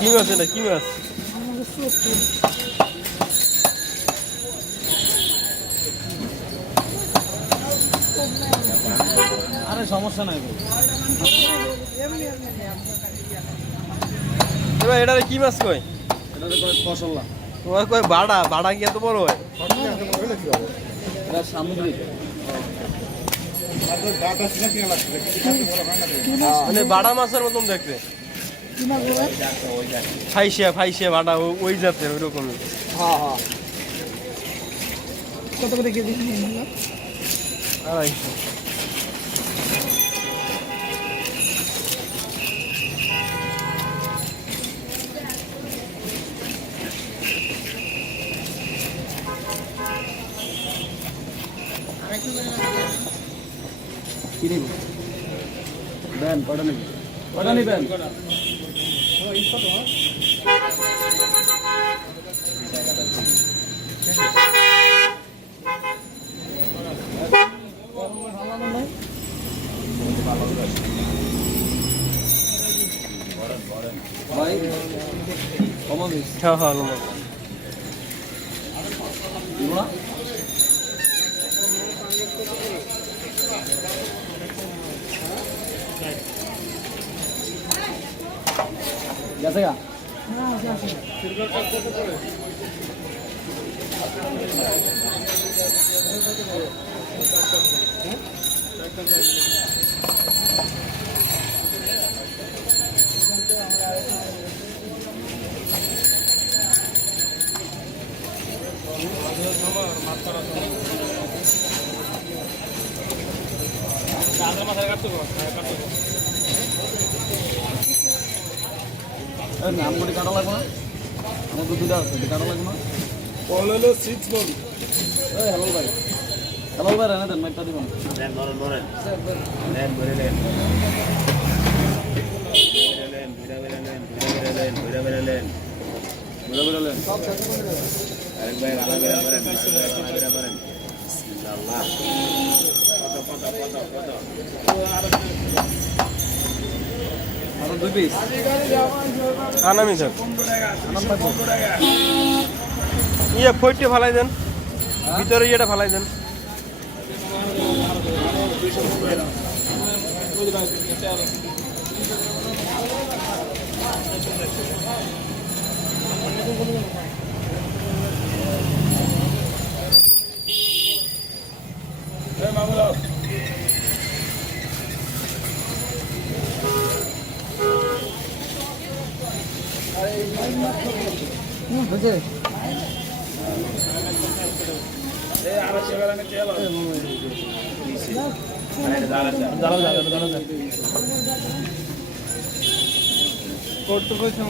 কি মাছ এটা, কি মাছ? আরে সমস্যা নাই এবার এটা কি মাছ কয়? এটা কয় ফসলা। তোমার কয় বাড়া, বাড়া কি এত বড় হয়? এটা সামুদ্রিক। মানে বাড়া মাছের মতন দেখতে, ফাইসিয়া ফাইসিয়া বাড়া ওই জাতের ওই রকমই। হ্যাঁ হ্যাঁ। কত করে কেজি? 250। কি নিবি? দেন কটা নিবি? কটা নিবেন? ভাই কমন হ্যাঁ হ্যাঁ লম্বা। দিব না? গেছে গা? আমগুলি কাটা লাগবে না? আমার তো দুটা আছে, কাটা লাগবে না? হলো 6 মন। এই হ্যালো ভাই, হ্যালো ভাই রানা দেন মাইপটা দিবেন। Len, moren. Len, bere len. Bere len. বুঝা বেরোলেন আরেক ভাই রানা বেরা পারেন। বিসমিল্লাহ। কত। আরো 2 পিস আনামি স্যার, 15 টাকা। ইয়ে ফইটে ফালাই দেন, ভিতরে ইয়েটা ফালাই দেন। বুঝে করতে কইছো